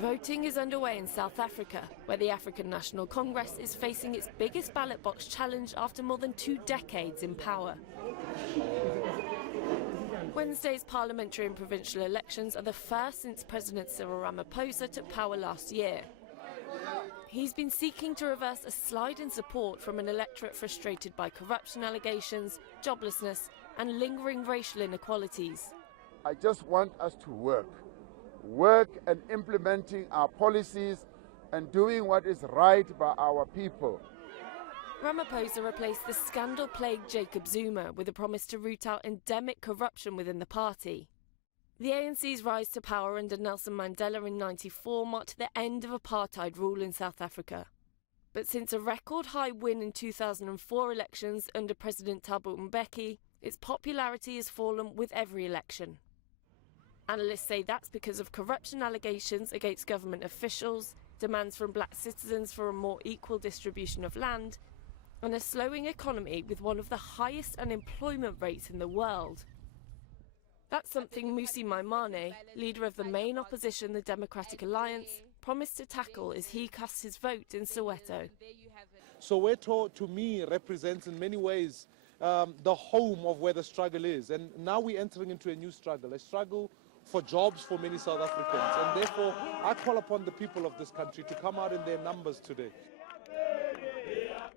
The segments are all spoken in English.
Voting is underway in South Africa, where the African National Congress is facing its biggest ballot box challenge after more than 2 decades in power. Wednesday's parliamentary and provincial elections are the first since President Cyril Ramaphosa took power last year. He's been seeking to reverse a slide in support from an electorate frustrated by corruption allegations, joblessness and lingering racial inequalities. I just want us to work and implementing our policies and doing what is right by our people. Ramaphosa replaced the scandal-plagued Jacob Zuma with a promise to root out endemic corruption within the party. The ANC's rise to power under Nelson Mandela in '94 marked the end of apartheid rule in South Africa. But since a record-high win in 2004 elections under President Thabo Mbeki, its popularity has fallen with every election. Analysts say that's because of corruption allegations against government officials, demands from black citizens for a more equal distribution of land, and a slowing economy with one of the highest unemployment rates in the world. That's something Mmusi Maimane, leader of the main opposition, the Democratic Alliance, promised to tackle as he casts his vote in Soweto. Soweto, to me, represents in many ways the home of where the struggle is. And now we're entering into a new struggle, a struggle for jobs for many South Africans. And therefore, I call upon the people of this country to come out in their numbers today.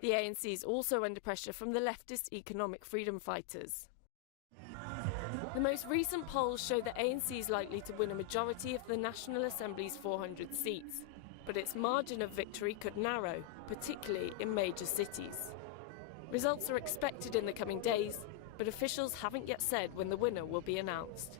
The ANC is also under pressure from the leftist economic freedom fighters. The most recent polls show that ANC is likely to win a majority of the National Assembly's 400 seats, but its margin of victory could narrow, particularly in major cities. Results are expected in the coming days, but officials haven't yet said when the winner will be announced.